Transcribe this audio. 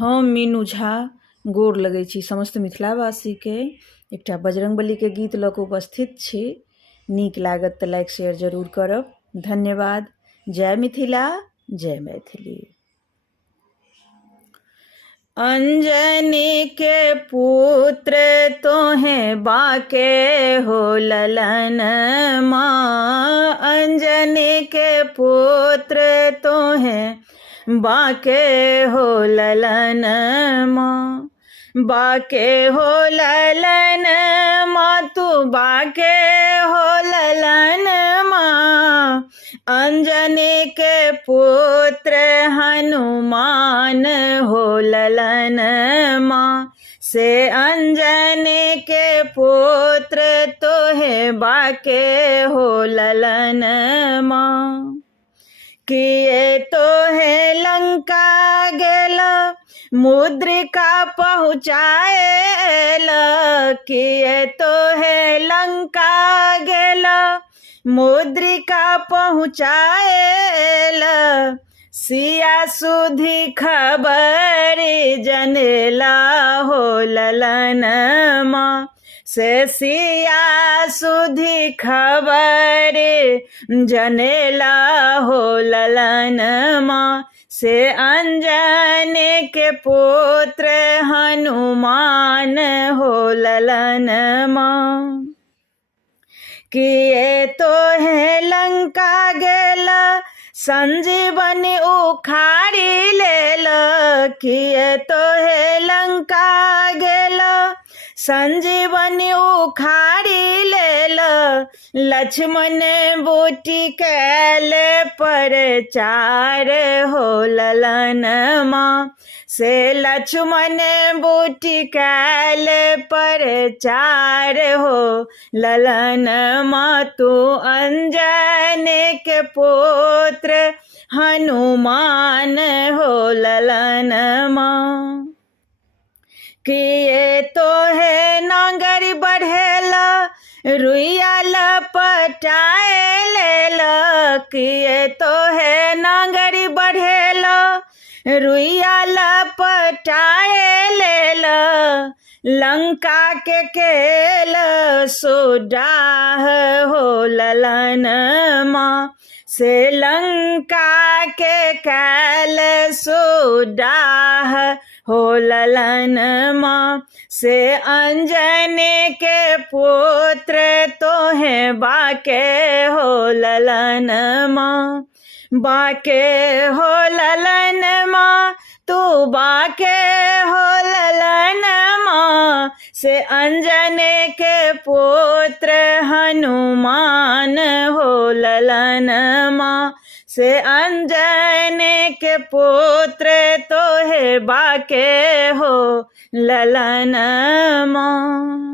हम मीनू झा गोर लगै छी समस्त मिथिलावासीके। एकटा बजरंगबलीके गीत लऽ कऽ उपस्थित छी। नीक लागत तऽ लाइक शेयर जरूर करब। धन्यवाद। जय मिथिला, जय मैथिली। अंजनी के पुत्र तोहें बाके हो ललन माँ। अंजनी के पुत्र तोहें बाके हो ललन माँ। बाके हो ललन माँ, तू बाके हो ललन माँ। अंजनी के पुत्र हनुमान हो ललन माँ। से अंजनी के पुत्र तोहे बाके हो ललन माँ। किए तोहे लंका गेला मुद्रिका पहुँचाएल। किए तोहे लंका गेला मुद्रिका पहुँचाएल। सिया सुधी खबर जनेला हो ललन माँ। से सिया सुधी खबर जनेला हो ललन माँ। से अंजनी के पुत्र हनुमान हो ललन माँ। किए तोहे लंका गेला संजीवनी उखाड़ी लेल। किए तोहे लंका गेला संजीवनी उखाड़ी लेल। लक्ष्मण बूटी कैल प्रचार हो ललन माँ। से लक्ष्मण बूटी कैल प्रचार हो ललन माँ। तू अंजनी के पुत्र हनुमान हो ललन माँ। किए तोहे नांगर बढ़ेला रुइया लपटाए लेला। किए तोहे नांगर बढ़ेला रुइया लपटाए लेला। लंका के केल सुडाह हो ललन माँ। से लंका के कैल सुडाह हो ललन माँ। से अंजनी के पुत्र तोहें बाके हो ललन माँ। बाके हो ललन माँ, तू बाके हो ललन माँ। से अंजनी के पुत्र हनुमान हो ललन माँ। से अंजनी के पुत्र तोहे बाके हो ललन माँ।